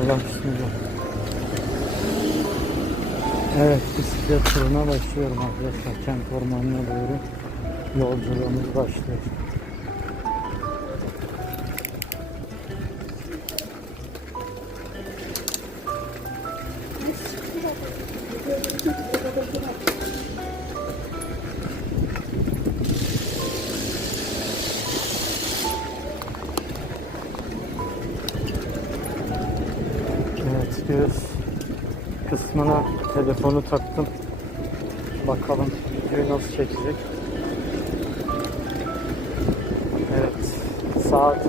Allah bismillah. Evet bisiklet turuna başlıyorum arkadaşlar. Kent ormanına doğru yolculuğumuz başlıyor. Göğüs kısmına telefonu taktım. Bakalım videoyu nasıl çekecek. Evet saat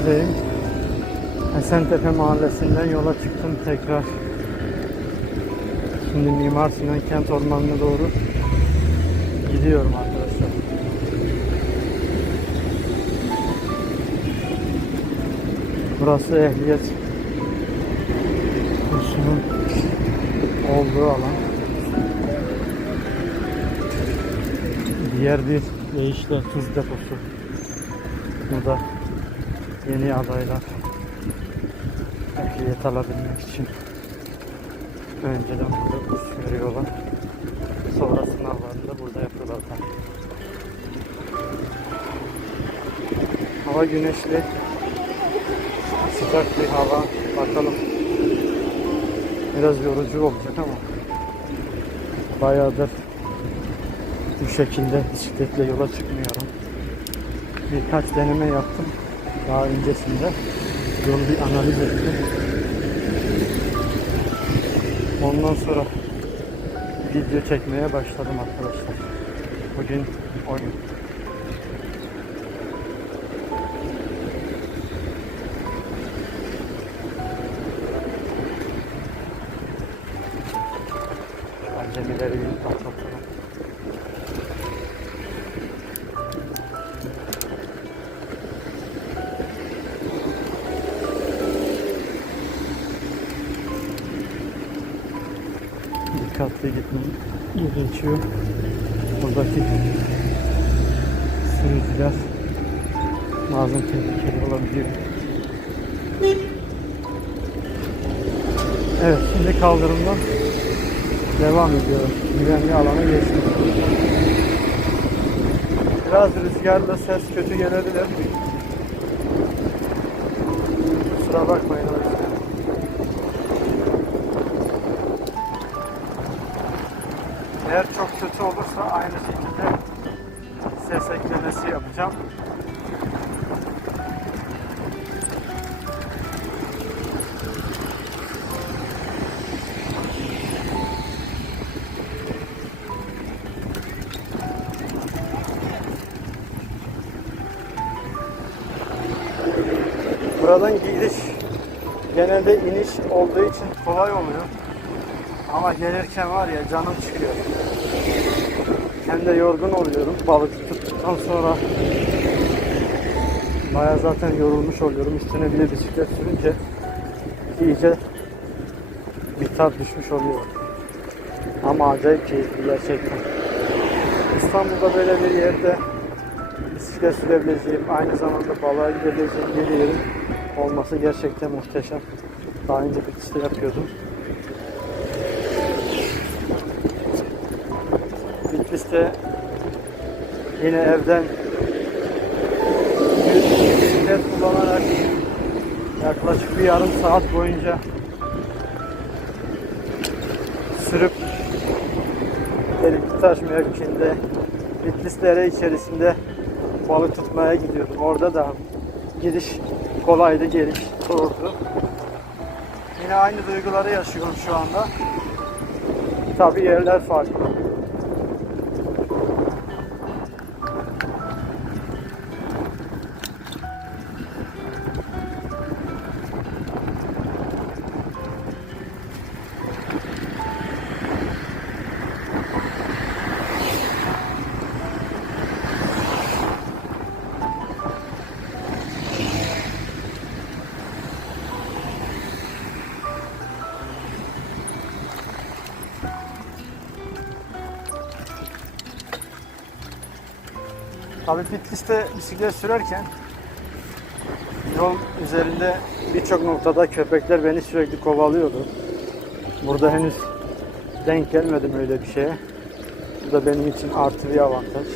Gazi'deyim. Esentepe mahallesinden yola çıktım tekrar. Şimdi Mimar Sinan Kent Ormanı'na doğru gidiyorum arkadaşlar. Burası ehliyet kursunun olduğu alan. Diğer bir deyişle tuz deposu. Burada yeni adaylar ehliyet alabilmek için önceden burada kurs veriyorlar. Sonra sınavlarını da burada yapıyorlar. Hava güneşli. Sıcak bir hava. Bakalım. Biraz yorucu olacak ama bayağıdır bu şekilde bisikletle yola çıkmıyorum birkaç deneme yaptım daha öncesinde. Yolu bir analiz ettim. Ondan sonra video çekmeye başladım arkadaşlar. Bugün o gün. Acemileri Evet şimdi kaldırımdan devam ediyorum. Güvenli alana geçtim. Biraz rüzgarla ses kötü gelebilir. Kusura bakmayın o. Eğer çok kötü olursa aynı şekilde ses eklemesi yapacağım. Olduğu için kolay oluyor. Ama gelirken var ya canım çıkıyor. Hem de yorgun oluyorum balık tuttuktan sonra. Baya zaten yorulmuş oluyorum. Üstüne bir de bisiklet sürünce iyice bir tat düşmüş oluyor. Ama acayip keyifli gerçekten. İstanbul'da böyle bir yerde bisiklet sürebileceğim, aynı zamanda balığa gidebileceğim bir yerin olması gerçekten muhteşem. Daha önce bir işte yapıyordum. Bitlis'te Yine evden bisiklet kullanarak yaklaşık bir yarım saat boyunca sürüp Deliktaş mevkiinde Bitlis dere içerisinde balık tutmaya gidiyordum. Orada da giriş kolaydı, geliş zordu. Yine aynı duyguları yaşıyorum şu anda. Tabii yerler farklı. Tabii Bitlis'te bisiklet sürerken yol üzerinde birçok noktada köpekler beni sürekli kovalıyordu. Burada henüz denk gelmedim öyle bir şeye. Bu da benim için artı bir avantaj.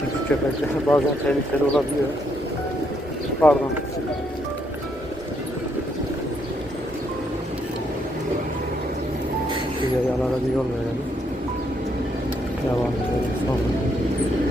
Çünkü köpekler bazen tehlikeli olabiliyor. Pardon. Şu yayalara bir yol verelim. Devam edelim sonra.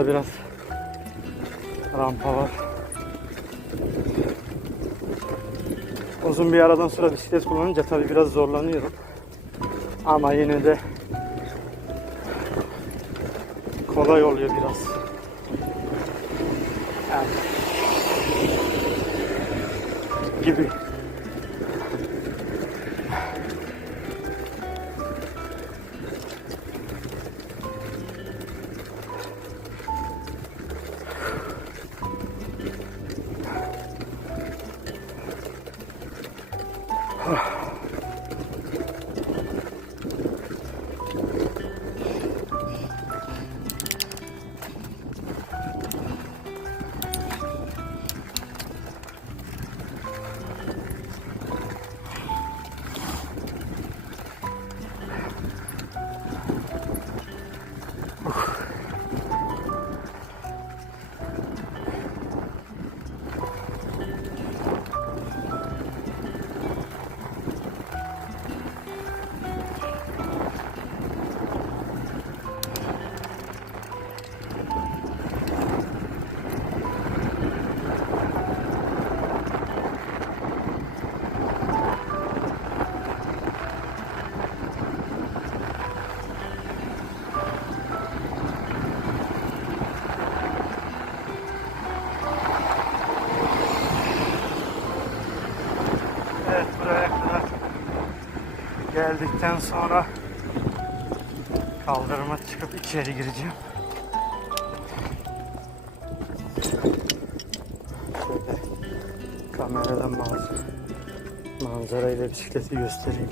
Burada biraz rampa var. Uzun bir aradan sonra bisiklet kullanınca tabii biraz zorlanıyorum. Ama yine de kolay oluyor biraz. Geldikten sonra kaldırıma çıkıp içeri gireceğim. Şöyle Kameradan bazı manzarayla bisikleti göstereyim.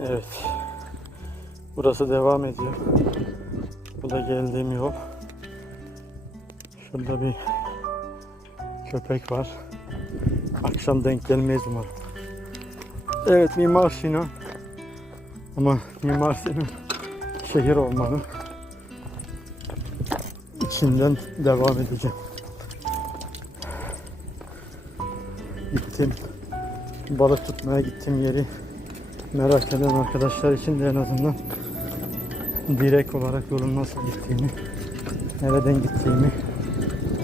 Evet. Burası devam ediyor. Bu da geldiğim yol. Şurada bir köpek var. Akşam denk gelmeyiz umarım. Evet Mimar Sinan. Ama Mimar Sinan şehir olmalı. İçinden devam edeceğim. Gittim. Balık tutmaya gittiğim yeri merak eden arkadaşlar için de en azından direkt olarak yolun nasıl gittiğini, nereden gittiğimi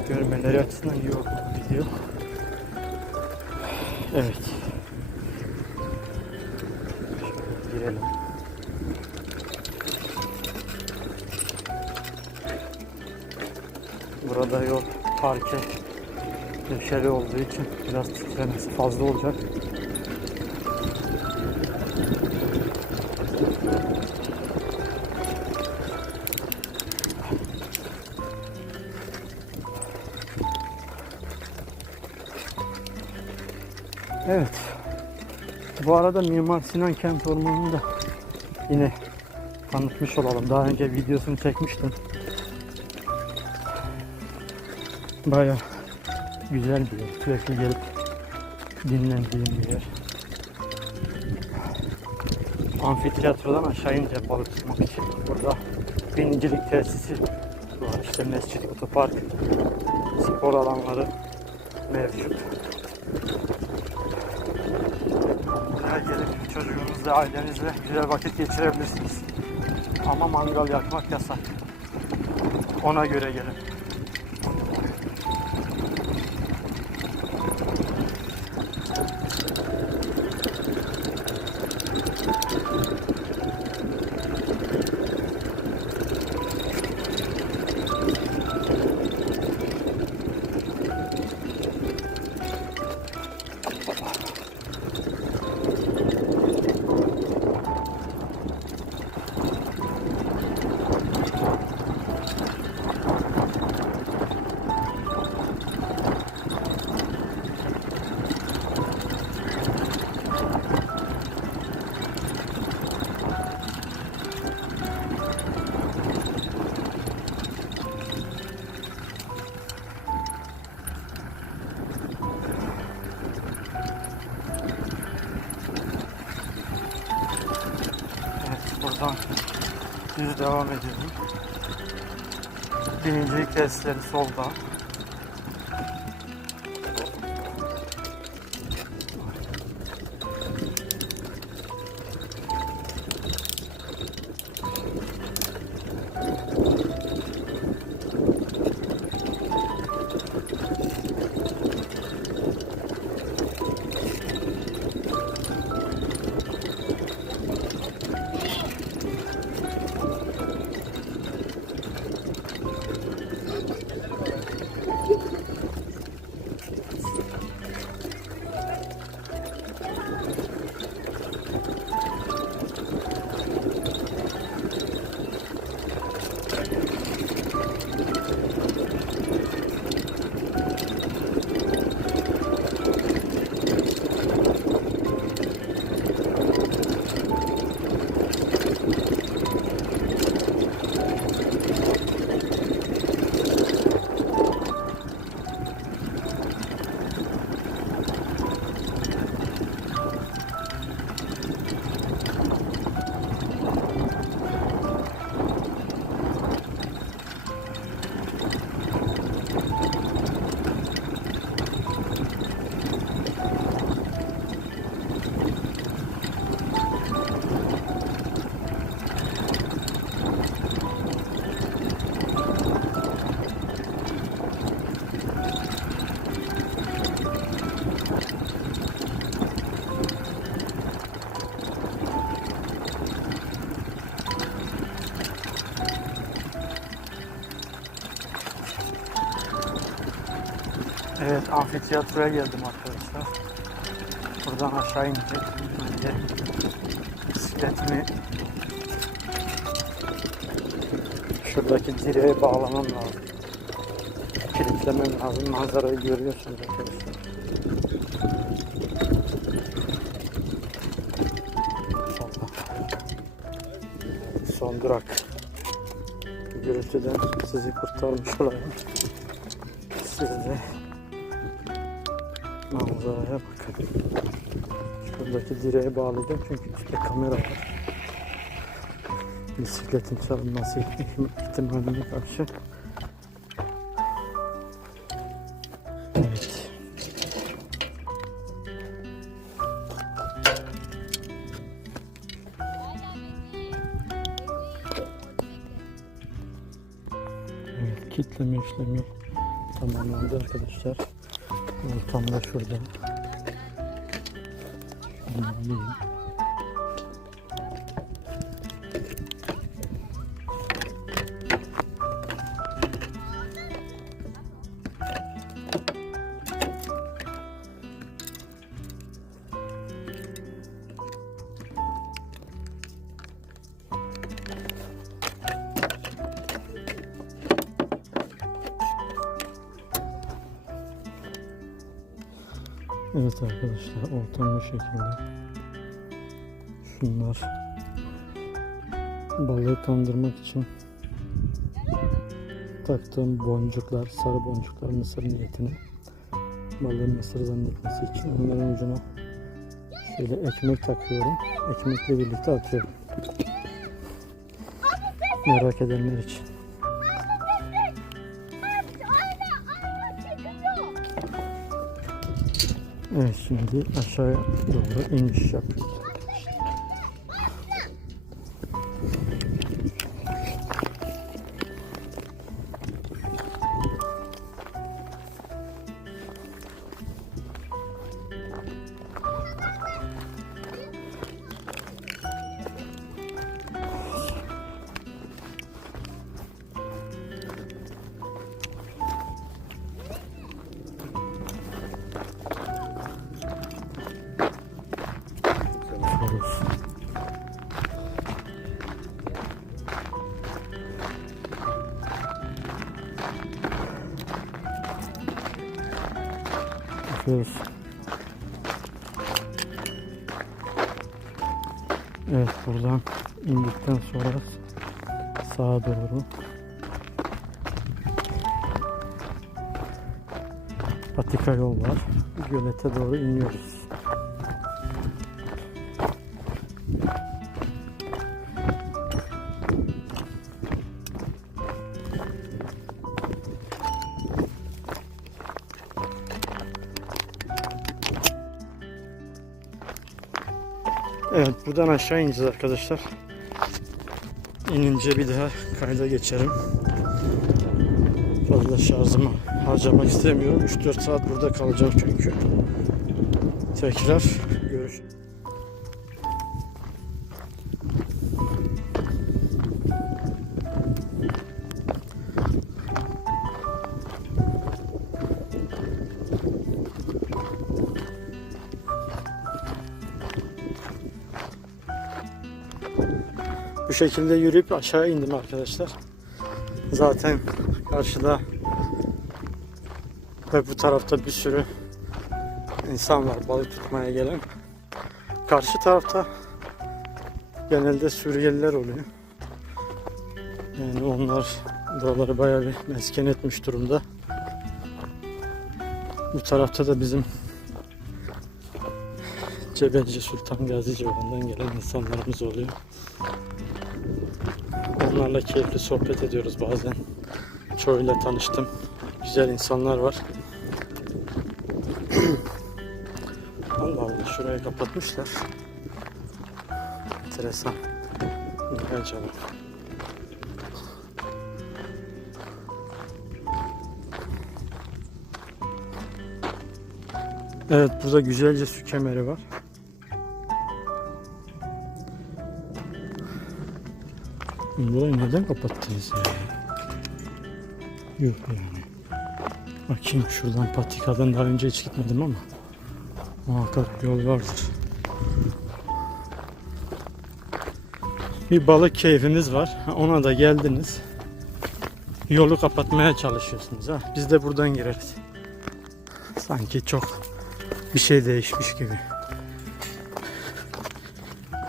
görmeleri açısından iyi oldu video. Evet. Şöyle girelim. Burada yol parke döşeli olduğu için biraz titremesi fazla olacak. Evet. Bu arada Mimar Sinan Kent Ormanı'nı da yine tanıtmış olalım. Daha önce videosunu çekmiştim. Baya güzel bir yer. Sürekli gelip dinlendiğim bir yer. Amfiteyatrodan aşağı ince balık tutmak için. Burada binicilik tesisi var. İşte mescit, otopark, spor alanları mevcut. Çocuğunuzla, ailenizle güzel vakit geçirebilirsiniz. Ama mangal yakmak yasak. Ona göre gelin. Düz devam ediyorum. Birinci testleri solda. Amfiteyatroya geldim arkadaşlar. Buradan aşağı inecek. Önce bisikletimi Şuradaki direğe bağlamam lazım. Kilitlemem lazım. Manzarayı görüyorsunuz arkadaşlar. Son durak. Gürültüden sizi kurtarmış olayım. Siz de manzaraya bakın. Şuradaki direğe bağlayacağım çünkü üstte kamera var. Bisikletin çalınması ihtimaline karşı. Evet. Evet, kitleme işlemi tamamlandı arkadaşlar. Tam da şurada. Şunu alayım. Evet arkadaşlar ortam bu şekilde. Şunlar balığı kandırmak için taktığım boncuklar, sarı boncuklar mısır niyetine. Balığın mısır zannetmesi için onların ucuna şöyle ekmek takıyorum. Ekmekle birlikte atıyorum. Merak edenler için. Evet şimdi aşağıya doğru iniş yapıyoruz. Sağa doğru patika yol var. Gölete doğru iniyoruz. Evet buradan aşağı ineceğiz arkadaşlar. İnince bir daha kayda geçerim. Fazla şarjımı harcamak istemiyorum. 3-4 saat burada kalacağım çünkü. Tekrar Bu şekilde yürüyüp aşağı indim arkadaşlar. Zaten karşıda ve bu tarafta bir sürü insan var balık tutmaya gelen. Karşı tarafta genelde Suriyeliler oluyor. Yani onlar buraları bayağı bir mesken etmiş durumda. Bu tarafta da bizim Cebelci Sultan Gazi civarından gelen insanlarımız oluyor. Onlarla keyifli sohbet ediyoruz bazen. Çoğuyla tanıştım. Güzel insanlar var. Allah Allah şurayı kapatmışlar. Enteresan. Ne acaba? Evet burada güzelce su kemeri var. Burayı neden kapattınız ya? Yok yani. Bakayım şuradan patikadan daha önce hiç gitmedim ama muhakkak yol vardır. Bir balık keyfimiz var. Ona da geldiniz. yolu kapatmaya çalışıyorsunuz ha. Biz de buradan gireriz. Sanki çok bir şey değişmiş gibi.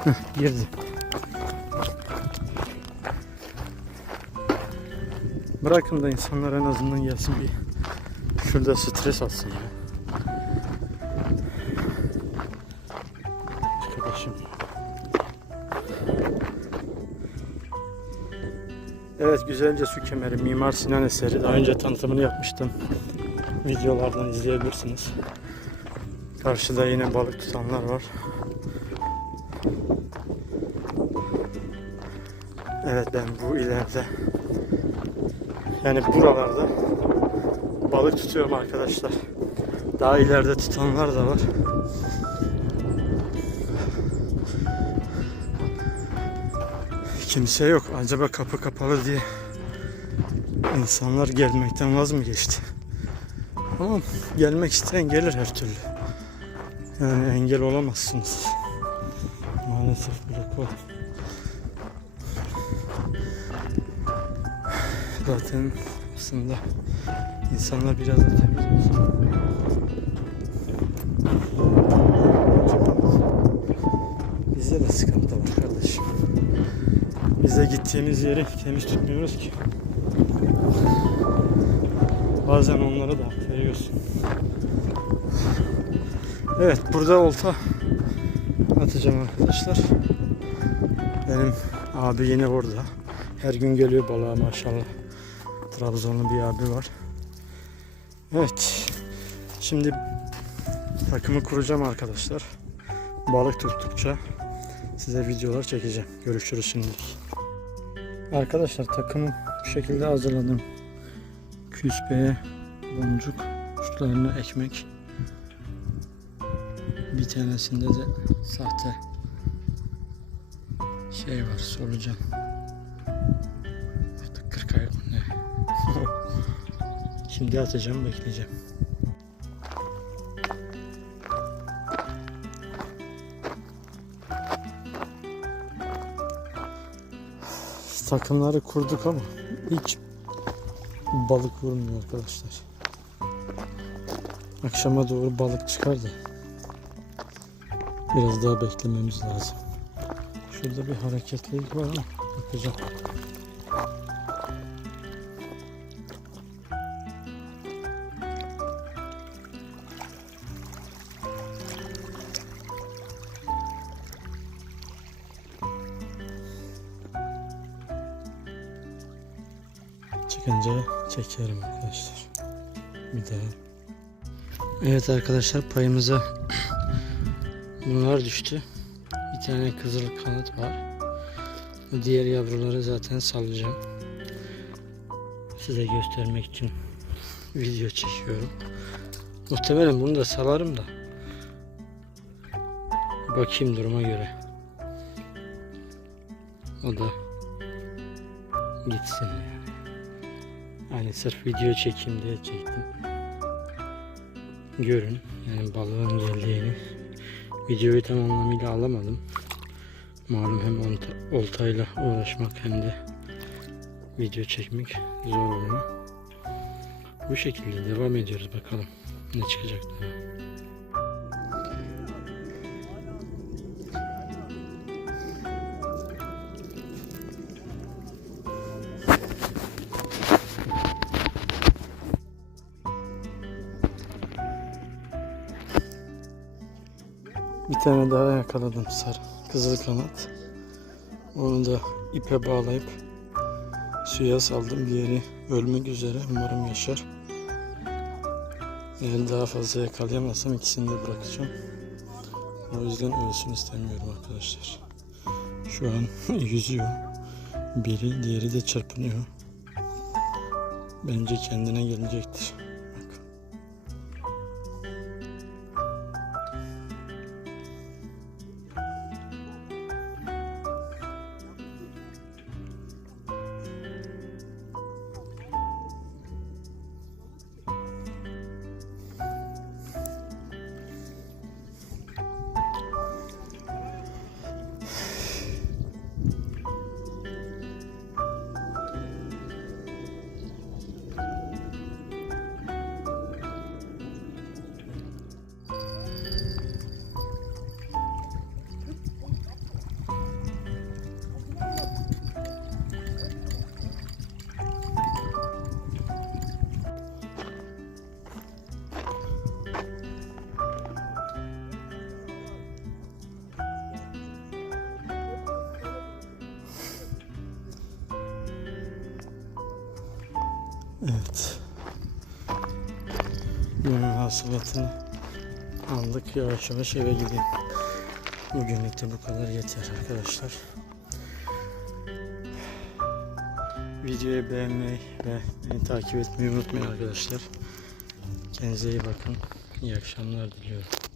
Heh, girdi. Bırakın da insanlar en azından gelsin bir şurada stres atsın ya. Arkadaşım. Evet güzelce su kemeri Mimar Sinan eseri. Daha önce tanıtımını yapmıştım. Videolardan izleyebilirsiniz. Karşıda yine balık tutanlar var. Evet ben bu ileride yani buralarda balık tutuyorum arkadaşlar. Daha ileride tutanlar da var. Kimse yok. Acaba kapı kapalı diye insanlar gelmekten vaz mı geçti? Ama gelmek isteyen gelir her türlü. Yani engel olamazsınız. Maalesef blok var. Zaten aslında insanlar biraz da temiz olsun. Bizde de sıkıntı var kardeşim. Biz de gittiğimiz yeri temiz tutmuyoruz ki. Bazen onlara da veriyorsun. Evet burada olta atacağım arkadaşlar. Benim abi yine orada. Her gün geliyor balığa maşallah. Trabzonlu bir abi var. Evet. Şimdi takımı kuracağım arkadaşlar. Balık tuttukça size videolar çekeceğim. Görüşürüz şimdilik. Arkadaşlar takımı bu şekilde hazırladım. Küspeye boncuk uçlarına ekmek. Bir tanesinde de sahte şey var solucan. Şimdi atacağım bekleyeceğim. Takımları kurduk ama hiç balık vurmuyor arkadaşlar. Akşama doğru balık çıkar da biraz daha beklememiz lazım. Şurada bir hareketlilik var ama bakacağım. Çekerim arkadaşlar. Bir daha. Evet arkadaşlar payımıza bunlar düştü. Bir tane kızıl kanat var. Diğer yavruları zaten salacağım. Size göstermek için video çekiyorum. Muhtemelen bunu da salarım da. Bakayım duruma göre. O da gitsin yani. Yani sırf video çekeyim diye çektim. Görün yani balığın geldiğini. Videoyu tam anlamıyla alamadım. Malum hem olta, oltayla uğraşmak hem de video çekmek zor oluyor. Bu şekilde devam ediyoruz bakalım ne çıkacak daha. Tane daha yakaladım sarı kızıl kanat. Onu da ipe bağlayıp suya saldım. Diğeri ölmek üzere. Umarım yaşar. Eğer daha fazla yakalayamazsam ikisini de bırakacağım. O yüzden ölsün istemiyorum arkadaşlar. Şu an yüzüyor. Biri, diğeri de çırpınıyor. Bence kendine gelecektir. Hasılatını aldık. Yavaş yavaş eve gideyim. Bugünlük de bu kadar yeter arkadaşlar. Videoyu beğenmeyi ve beni takip etmeyi unutmayın arkadaşlar. Kendinize iyi bakın. İyi akşamlar diliyorum.